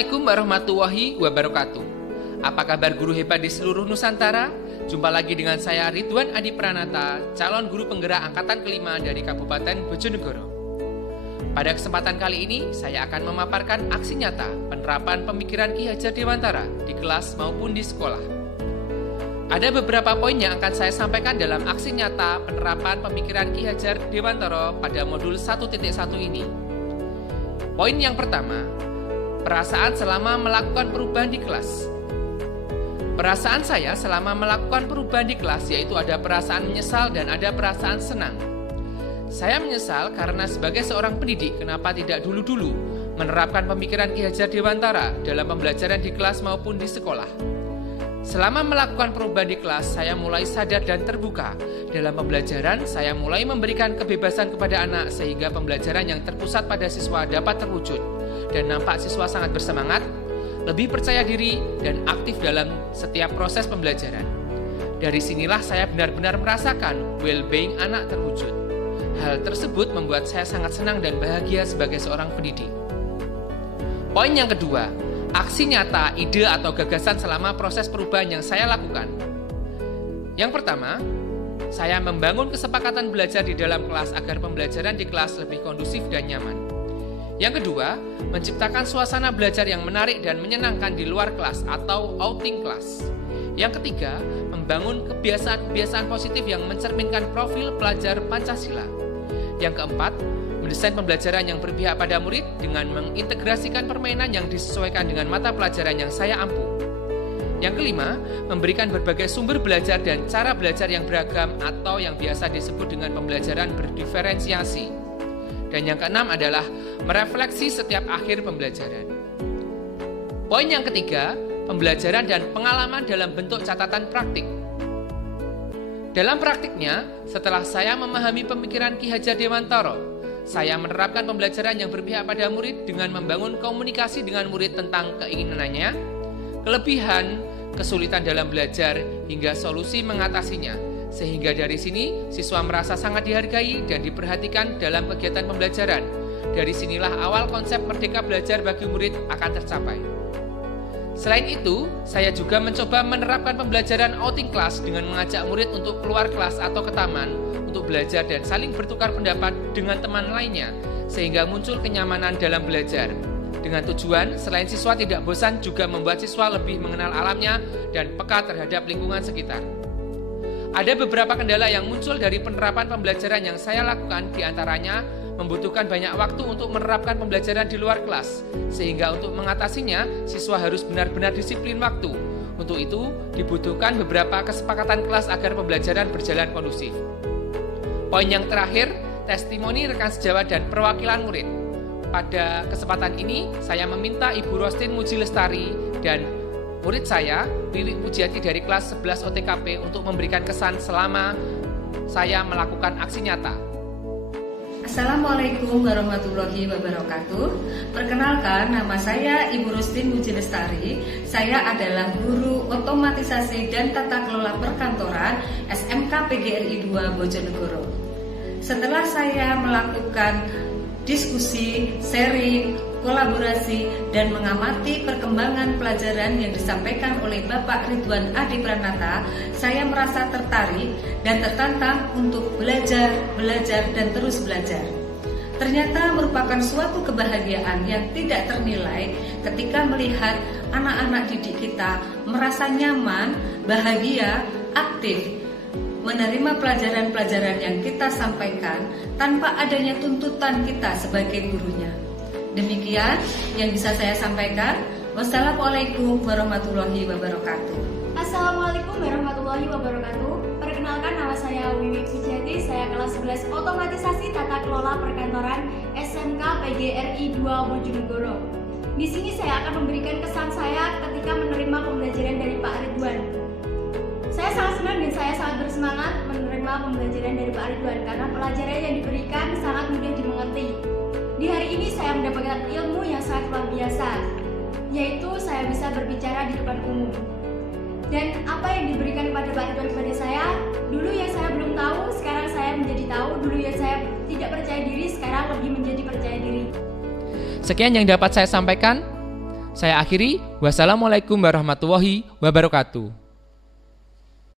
Assalamualaikum warahmatullahi wabarakatuh. Apa kabar guru hebat di seluruh Nusantara? Jumpa lagi dengan saya Ridwan Adi Pranata, calon guru penggerak angkatan kelima dari Kabupaten Bojonegoro. Pada kesempatan kali ini, saya akan memaparkan aksi nyata penerapan pemikiran Ki Hajar Dewantara di kelas maupun di sekolah. Ada beberapa poin yang akan saya sampaikan dalam aksi nyata penerapan pemikiran Ki Hajar Dewantara pada modul 1.1 ini. Poin yang pertama, perasaan selama melakukan perubahan di kelas. Perasaan saya selama melakukan perubahan di kelas yaitu ada perasaan menyesal dan ada perasaan senang. Saya menyesal karena sebagai seorang pendidik kenapa tidak dulu-dulu menerapkan pemikiran Ki Hajar Dewantara dalam pembelajaran di kelas maupun di sekolah. Selama melakukan perubahan di kelas, saya mulai sadar dan terbuka. Dalam pembelajaran, saya mulai memberikan kebebasan kepada anak sehingga pembelajaran yang terpusat pada siswa dapat terwujud. Dan nampak siswa sangat bersemangat, lebih percaya diri, dan aktif dalam setiap proses pembelajaran. Dari sinilah saya benar-benar merasakan well-being anak terwujud. Hal tersebut membuat saya sangat senang dan bahagia sebagai seorang pendidik. Poin yang kedua, aksi nyata, ide atau gagasan selama proses perubahan yang saya lakukan. Yang pertama, saya membangun kesepakatan belajar di dalam kelas agar pembelajaran di kelas lebih kondusif dan nyaman. Yang kedua, menciptakan suasana belajar yang menarik dan menyenangkan di luar kelas atau outing kelas. Yang ketiga, membangun kebiasaan-kebiasaan positif yang mencerminkan profil pelajar Pancasila. Yang keempat, mendesain pembelajaran yang berpihak pada murid dengan mengintegrasikan permainan yang disesuaikan dengan mata pelajaran yang saya ampu. Yang kelima, memberikan berbagai sumber belajar dan cara belajar yang beragam atau yang biasa disebut dengan pembelajaran berdiferensiasi. Dan yang keenam adalah merefleksi setiap akhir pembelajaran. Poin yang ketiga, pembelajaran dan pengalaman dalam bentuk catatan praktik. Dalam praktiknya, setelah saya memahami pemikiran Ki Hajar Dewantara, saya menerapkan pembelajaran yang berpihak pada murid dengan membangun komunikasi dengan murid tentang keinginannya, kelebihan, kesulitan dalam belajar, hingga solusi mengatasinya. Sehingga dari sini, siswa merasa sangat dihargai dan diperhatikan dalam kegiatan pembelajaran. Dari sinilah awal konsep merdeka belajar bagi murid akan tercapai. Selain itu, saya juga mencoba menerapkan pembelajaran outing class dengan mengajak murid untuk keluar kelas atau ke taman untuk belajar dan saling bertukar pendapat dengan teman lainnya, sehingga muncul kenyamanan dalam belajar. Dengan tujuan, selain siswa tidak bosan, juga membuat siswa lebih mengenal alamnya dan peka terhadap lingkungan sekitar. Ada beberapa kendala yang muncul dari penerapan pembelajaran yang saya lakukan, diantaranya membutuhkan banyak waktu untuk menerapkan pembelajaran di luar kelas, sehingga untuk mengatasinya, siswa harus benar-benar disiplin waktu. Untuk itu, dibutuhkan beberapa kesepakatan kelas agar pembelajaran berjalan kondusif. Poin yang terakhir, testimoni rekan sejawat dan perwakilan murid. Pada kesempatan ini, saya meminta Ibu Rostin Muji Lestari dan murid saya, Wiwi Pujiati dari kelas 11 OTKP untuk memberikan kesan selama saya melakukan aksi nyata. Assalamualaikum warahmatullahi wabarakatuh. Perkenalkan, nama saya Ibu Rostin Muji Lestari. Saya adalah guru otomatisasi dan tata kelola perkantoran SMK PGRI 2 Bojonegoro. Setelah saya melakukan diskusi, sharing, kolaborasi, dan mengamati perkembangan pelajaran yang disampaikan oleh Bapak Ridwan Adi Pranata, saya merasa tertarik dan tertantang untuk belajar, dan terus belajar. Ternyata merupakan suatu kebahagiaan yang tidak ternilai ketika melihat anak-anak didik kita merasa nyaman, bahagia, aktif, menerima pelajaran-pelajaran yang kita sampaikan tanpa adanya tuntutan kita sebagai gurunya. Demikian yang bisa saya sampaikan. Wassalamualaikum warahmatullahi wabarakatuh. Assalamualaikum warahmatullahi wabarakatuh. Perkenalkan, nama saya Wiwi Pujiati. Saya kelas 11 otomatisasi tata kelola perkantoran SMK PGRI 2 Bojonegoro. Di sini saya akan memberikan kesan saya ketika menerima pembelajaran dari Pak Ridwan. Saya sangat senang dan saya sangat bersemangat menerima pembelajaran dari Pak Ridwan karena pelajaran yang diberikan sangat mudah dimengerti. Di hari ini saya mendapatkan ilmu yang sangat luar biasa, yaitu saya bisa berbicara di depan umum. Dan apa yang diberikan kepada Pak Ridwan kepada saya, dulu yang saya belum tahu, sekarang saya menjadi tahu. Dulu yang saya tidak percaya diri, sekarang lebih menjadi percaya diri. Sekian yang dapat saya sampaikan. Saya akhiri, wassalamualaikum warahmatullahi wabarakatuh.